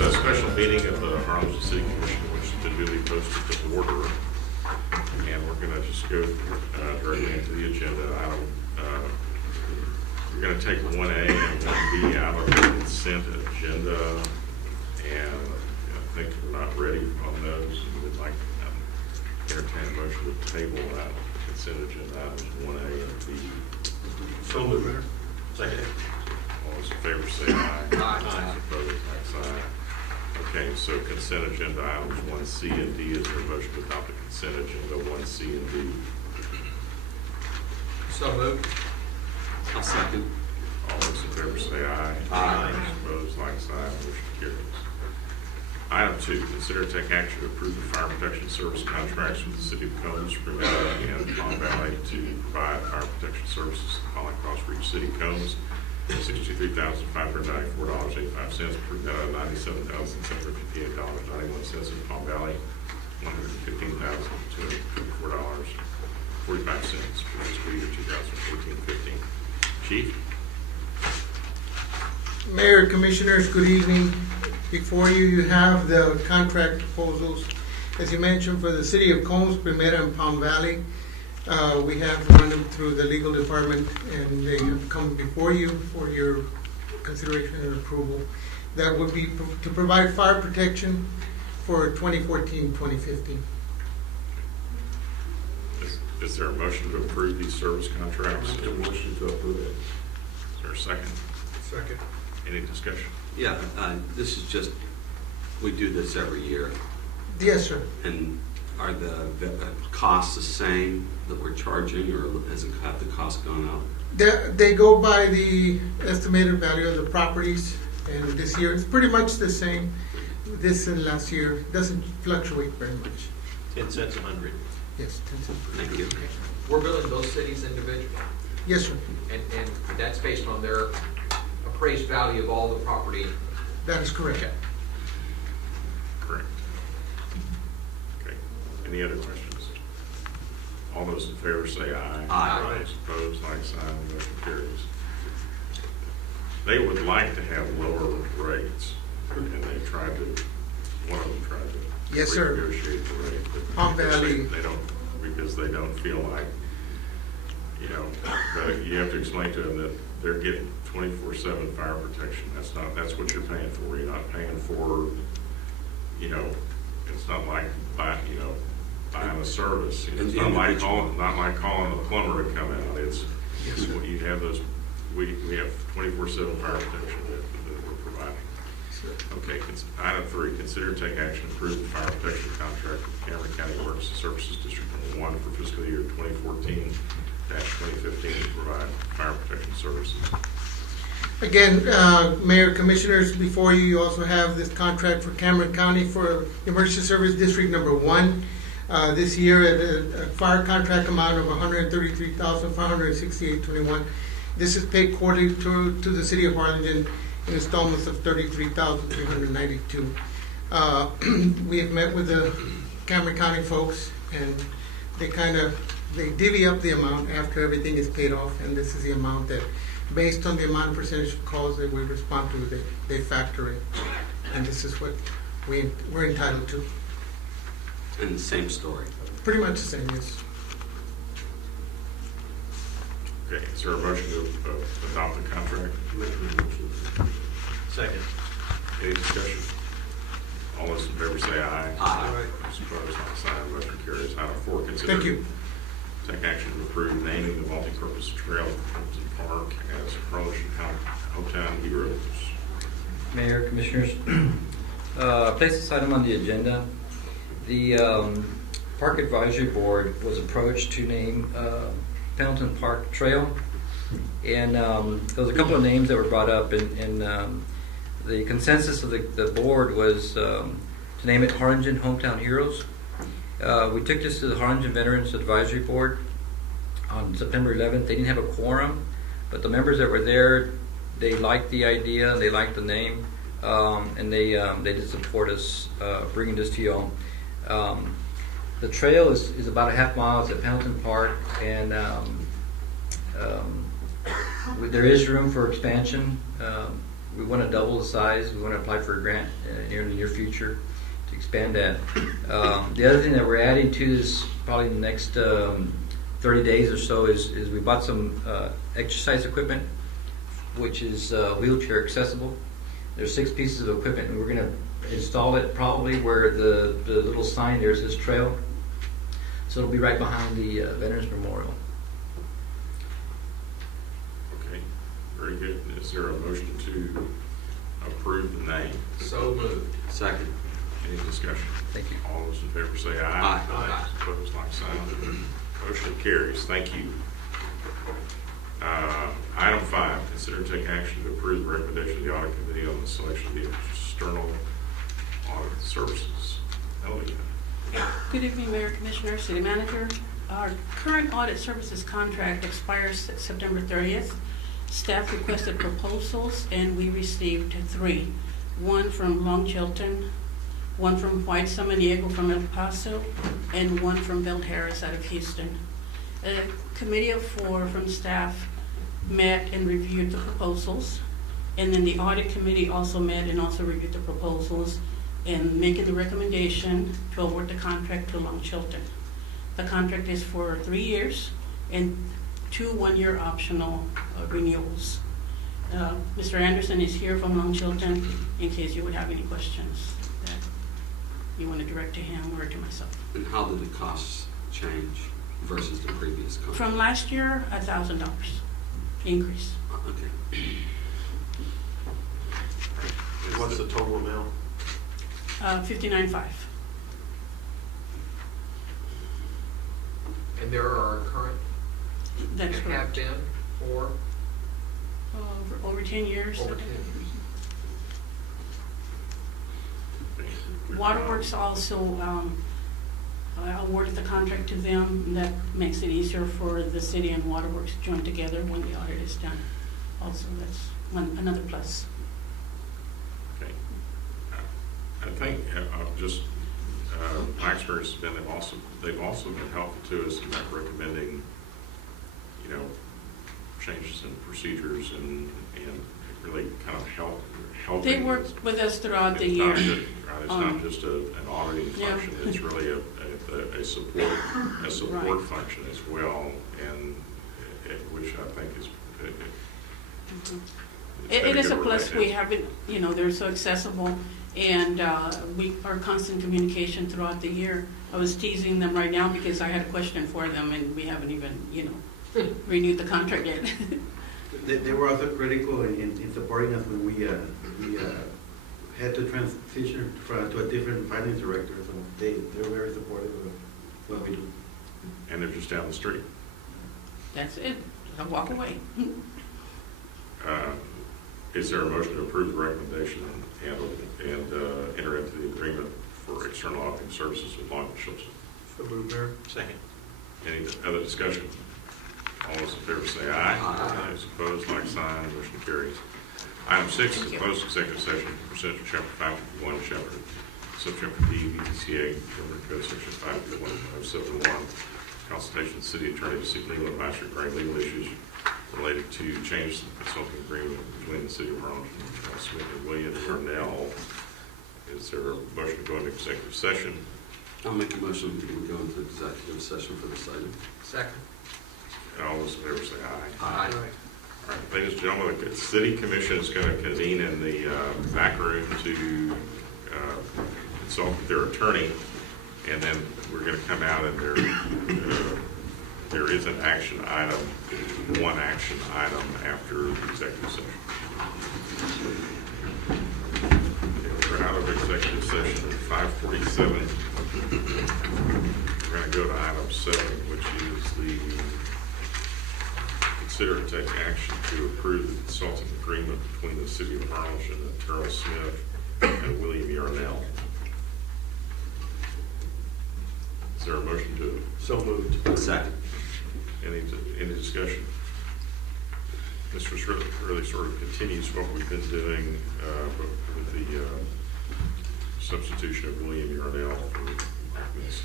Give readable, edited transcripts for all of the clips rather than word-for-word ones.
a special meeting of the Harlingen City Commission, which has been duly posted to order. And we're going to just go directly into the agenda item. We're going to take 1A and 1B out of the consent agenda. And I think we're not ready on those. We would like to entertain a motion to table that consent agenda items 1A and B. So moved. Second. All those in favor say aye. Aye. Opposed, like sign. Okay, so consent agenda items 1C and D. Is there a motion to adopt the consent agenda 1C and D? So moved. I'll second. All those in favor say aye. Aye. Opposed, like sign. Motion carries. Item 2, consider to take action to approve the fire protection service contracts with the City of Combs, Primera, and Palm Valley to provide fire protection services at Holland Cross Reach City. Combs, $63,594.85. Primera, $97,758.91. In Palm Valley, $115,254.45 for fiscal year 2014-15. Chief? Mayor, Commissioners, good evening. Before you, you have the contract proposals. As you mentioned, for the City of Combs, Primera, and Palm Valley, we have run them through the legal department, and they have come before you for your consideration and approval. That would be to provide fire protection for 2014-2015. Is there a motion to approve these service contracts? Make a motion to approve it. Is there a second? Second. Any discussion? Yeah, this is just, we do this every year. Yes, sir. And are the costs the same that we're charging, or have the cost gone up? They go by the estimated value of the properties, and this year it's pretty much the same. This and last year it doesn't fluctuate very much. 10 cents a hundred. Yes, 10 cents. Thank you. We're billing those cities individually, Yes, sir. and that's based on their appraised value of all the property. That is correct. Okay. Correct. Okay. Any other questions? All those in favor say aye. Aye. Those opposed, like sign. Motion carries. They would like to have lower rates, and they tried to, one of them tried to Yes, sir. renegotiate the rate. but Palm because Valley. because they don't feel like, but you have to explain to them that they're getting 24/7 fire protection. That's what you're paying for. You're not paying for, it's not like buying a service. It's not like calling the plumber to come out. It's what you have those. We have 24/7 fire protection that we're providing. Okay. Item 3: consider to take action to approve the fire protection contract with Cameron County Emergency Services District No. 1 for fiscal year 2014-2015 to provide fire protection services. Again, Mayor, Commissioners, before you, you also have this contract for Cameron County for Emergency Service District Number 1. This year at a fire contract amount of $133,568.21. This is paid quarterly to the City of Harlingen in installments of $33,392. We have met with the Cameron County folks, and they divvy up the amount after everything is paid off, and this is the amount that, based on the amount of percentage of calls that we respond to, they factor in, and this is what we're entitled to. And the same story. Pretty much the same, yes. Okay, is there a motion to adopt the contract? Second. Any discussion? All those in favor say aye. Aye. Those opposed, like sign. Motion carries. Item 4: consider Thank you. take action to approve naming the multi-purpose trail at Hampton Park as Harlingen Hometown Heroes. Mayor, Commissioners, place this item on the agenda. The Park Advisory Board was approached to name Pendleton Park Trail, and there was a couple of names that were brought up, and the consensus of the board was to name it Harlingen Hometown Heroes. We took this to the Harlingen Veterans Advisory Board on September 11th. They didn't have a quorum, but the members that were there, they liked the idea, they liked the name, and they did support us bringing this to y'all. The trail is about a half mile. It's at Pendleton Park, and there is room for expansion. We want to double the size. We want to apply for a grant here in the near future to expand that. The other thing that we're adding to this probably in the next 30 days or so is we bought some exercise equipment, which is wheelchair accessible. There's 6 pieces of equipment, and we're going to install it probably where the little sign there says trail. So it'll be right behind the Veterans Memorial. Okay, very good. Is there a motion to approve the name? So moved. Second. Any discussion? Thank you. All those in favor say aye. Aye. Aye. Opposed, like sign. Motion carries. Thank you. Item 5, consider to take action to approve the recommendation of the audit committee on the selection of the external audit services. Elvia. Good evening, Mayor, Commissioner, City Manager. Our current audit services contract expires September 30th. Staff requested proposals, and we received 3. One from Long Chilton, one from White San Diego from El Paso, and one from Bell Harris out of Houston. A committee of 4 from staff met and reviewed the proposals, and then the audit committee also met and also reviewed the proposals and making the recommendation to award the contract to Long Chilton. The contract is for 3 years and 2 one-year optional renewals. Mr. Anderson is here from Long Chilton in case you would have any questions that you want to direct to him or to myself. And how did the costs change versus the previous contract? From last year, $1,000 increase. Okay. What's the total amount? 59.5. And there are current, That's and correct. have been for Over 10 years. over 10 years. Waterworks also awarded the contract to them. And that makes it easier for the city and Waterworks to join together when the audit is done. Also, that's another plus. Okay. I think just my experience has been they've also been helpful to us in recommending, you know, changes in procedures and really kind of helping. They worked with us throughout the It's year. not just- right, it's not just an auditing Yeah. function, it's really a support Right. function as well, and which I think is. it's been It is a good plus. We relationship. have it, you know, they're so accessible, and we are constant communication throughout the year. I was teasing them right now because I had a question for them, and we haven't even, you know, renewed the contract yet. They were also critical in supporting us when we had to transition to a different finance director, so they're very supportive of what we do. And they're just down the street. That's it. I'll walk away. Is there a motion to approve the recommendation and enter into the agreement for external auditing services with Long Chilton? So moved, Mayor. Second. Any other discussion? All those in favor say aye. Aye. Those opposed, like sign, motion carries. Item 6 is closed executive session pursuant to Chapter 551, Chapter Subchapter D, VTCA, Government Code Section 551.071, consultation with the city attorney to seek legal advice regarding legal issues related to changes in the consulting agreement between the city of Harlingen, Smith and William Yarnell. Is there a motion to go into executive session? I'll make a motion we go into executive session for this item. Second. All those in favor say aye. Aye. All right, ladies and gentlemen, the city commission is going to convene in the back room to consult with their attorney, and then we're going to come out and there is an action item, one action item after the executive session. Okay, we're out of executive session at 5:47. We're going to go to item 7, which is the consider to take action to approve the consulting agreement between the city of Harlingen and Terrell Smith and William Yarnell. Is there a motion to, So moved. Second. any discussion? This was really sort of continues what we've been doing with the substitution of William Yarnell for this.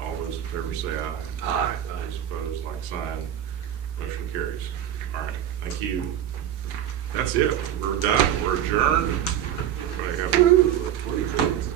All those in favor say aye. Aye. Those opposed, like sign. Motion carries. All right, thank you. That's it. We're done. We're adjourned. I have 20 minutes.